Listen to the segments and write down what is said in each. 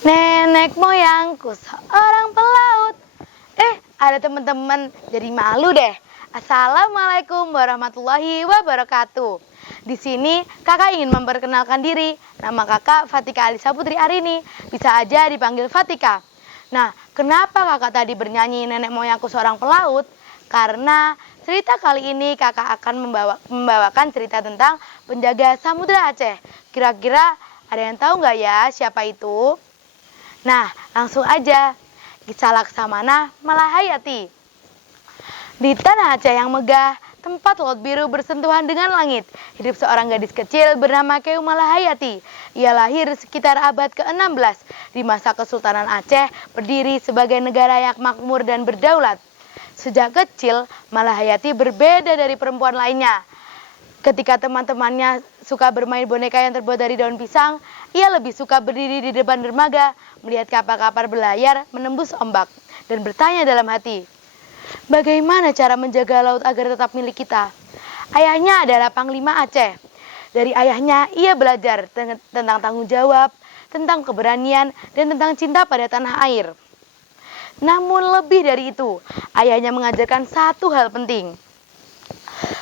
Nenek moyangku seorang pelaut. Ada teman-teman jadi malu deh. Assalamualaikum warahmatullahi wabarakatuh. Di sini kakak ingin memperkenalkan diri. Nama kakak Fatika Alisa Putri Arini. Bisa aja dipanggil Fatika. Nah, kenapa kakak tadi bernyanyi nenek moyangku seorang pelaut? Karena cerita kali ini kakak akan membawakan cerita tentang penjaga Samudra Aceh. Kira-kira ada yang tahu nggak ya siapa itu? Nah, langsung aja. Kisah Laksamana Malahayati. Di tanah Aceh yang megah, tempat laut biru bersentuhan dengan langit, hidup seorang gadis kecil bernama Keum Malahayati. Ia lahir sekitar abad ke-16 di masa Kesultanan Aceh, berdiri sebagai negara yang makmur dan berdaulat. Sejak kecil, Malahayati berbeda dari perempuan lainnya. Ketika teman-temannya suka bermain boneka yang terbuat dari daun pisang, ia lebih suka berdiri di depan dermaga, melihat kapal-kapal berlayar menembus ombak, dan bertanya dalam hati, bagaimana cara menjaga laut agar tetap milik kita? Ayahnya adalah Panglima Aceh. Dari ayahnya, ia belajar tentang tanggung jawab, tentang keberanian, dan tentang cinta pada tanah air. Namun lebih dari itu, ayahnya mengajarkan satu hal penting.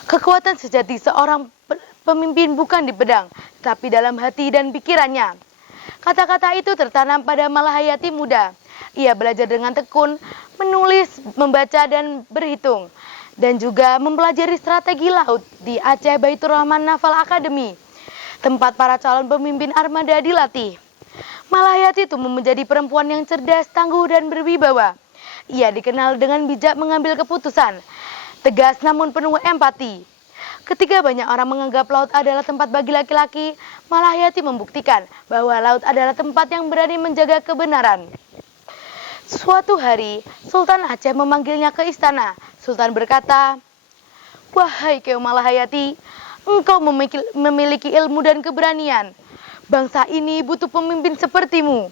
Kekuatan sejati seorang pemimpin bukan di pedang, tapi dalam hati dan pikirannya. Kata-kata itu tertanam pada Malahayati muda. Ia belajar dengan tekun, menulis, membaca, dan berhitung. Dan juga mempelajari strategi laut di Aceh Baitur Rahman Naval Academy, tempat para calon pemimpin armada dilatih. Malahayati itu menjadi perempuan yang cerdas, tangguh, dan berwibawa. Ia dikenal dengan bijak mengambil keputusan, tegas namun penuh empati. Ketika banyak orang menganggap laut adalah tempat bagi laki-laki, Malahayati membuktikan bahwa laut adalah tempat yang berani menjaga kebenaran. Suatu hari, Sultan Aceh memanggilnya ke istana. Sultan berkata, "Wahai Keum Malahayati, engkau memiliki ilmu dan keberanian. Bangsa ini butuh pemimpin sepertimu."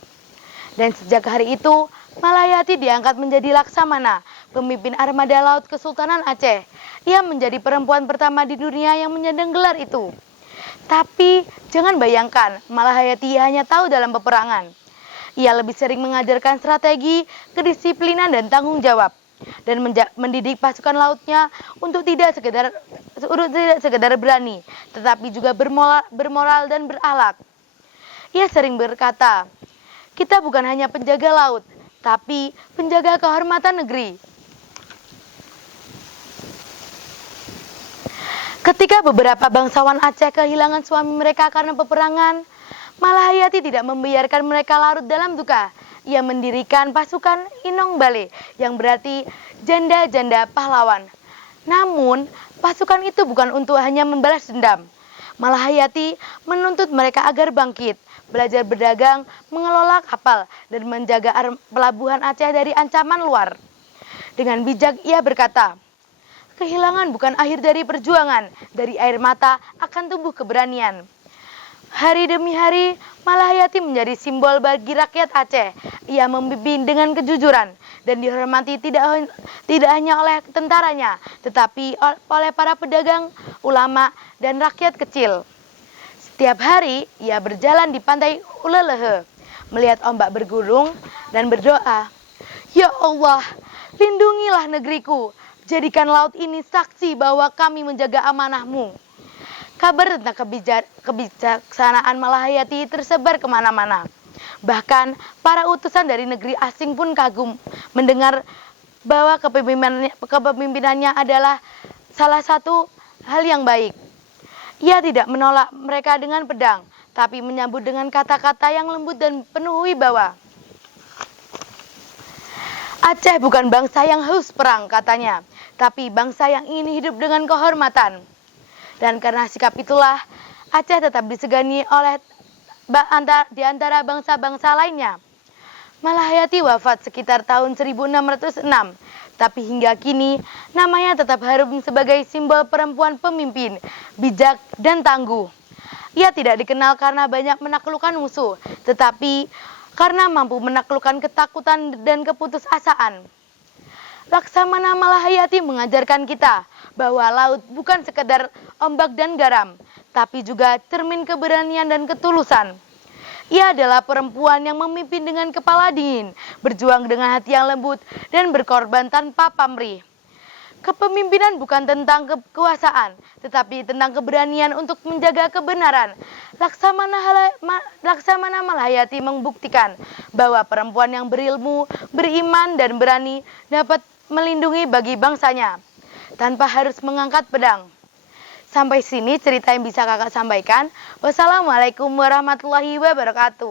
Dan sejak hari itu, Malahayati diangkat menjadi Laksamana, pemimpin armada laut Kesultanan Aceh. Ia menjadi perempuan pertama di dunia yang menyandang gelar itu. Tapi jangan bayangkan, Malahayati hanya tahu dalam peperangan. Ia lebih sering mengajarkan strategi, kedisiplinan, dan tanggung jawab, dan mendidik pasukan lautnya untuk tidak sekedar berani, tetapi juga bermoral dan berakhlak. Ia sering berkata, "Kita bukan hanya penjaga laut, tapi penjaga kehormatan negeri." Ketika beberapa bangsawan Aceh kehilangan suami mereka karena peperangan, Malahayati tidak membiarkan mereka larut dalam duka. Ia mendirikan pasukan Inong Bale, yang berarti janda-janda pahlawan. Namun, pasukan itu bukan untuk hanya membalas dendam. Malahayati menuntut mereka agar bangkit, belajar berdagang, mengelola kapal, dan menjaga pelabuhan Aceh dari ancaman luar. Dengan bijak ia berkata, "Kehilangan bukan akhir dari perjuangan, dari air mata akan tumbuh keberanian." Hari demi hari, Malahayati menjadi simbol bagi rakyat Aceh. Ia memimpin dengan kejujuran dan dihormati tidak hanya oleh tentaranya, tetapi oleh para pedagang, ulama, dan rakyat kecil. Setiap hari, ia berjalan di pantai Ulelehe, melihat ombak bergulung dan berdoa, "Ya Allah, lindungilah negeriku. Jadikan laut ini saksi bahwa kami menjaga amanah-Mu." Kabar tentang kebijaksanaan Malahayati tersebar kemana-mana. Bahkan para utusan dari negeri asing pun kagum mendengar bahwa kepemimpinannya adalah salah satu hal yang baik. Ia tidak menolak mereka dengan pedang, tapi menyambut dengan kata-kata yang lembut dan penuh wibawa. "Aceh bukan bangsa yang haus perang," katanya, "tapi bangsa yang ingin hidup dengan kehormatan." Dan karena sikap itulah, Aceh tetap disegani di antara bangsa-bangsa lainnya. Malahayati wafat sekitar tahun 1606, tapi hingga kini namanya tetap harum sebagai simbol perempuan pemimpin, bijak dan tangguh. Ia tidak dikenal karena banyak menaklukkan musuh, tetapi karena mampu menaklukkan ketakutan dan keputusasaan. Laksamana Malahayati mengajarkan kita bahwa laut bukan sekedar ombak dan garam, tapi juga cermin keberanian dan ketulusan. Ia adalah perempuan yang memimpin dengan kepala dingin, berjuang dengan hati yang lembut, dan berkorban tanpa pamrih. Kepemimpinan bukan tentang kekuasaan, tetapi tentang keberanian untuk menjaga kebenaran. Laksamana Malayati membuktikan bahwa perempuan yang berilmu, beriman, dan berani dapat melindungi bagi bangsanya, tanpa harus mengangkat pedang. Sampai sini cerita yang bisa kakak sampaikan. Wassalamualaikum warahmatullahi wabarakatuh.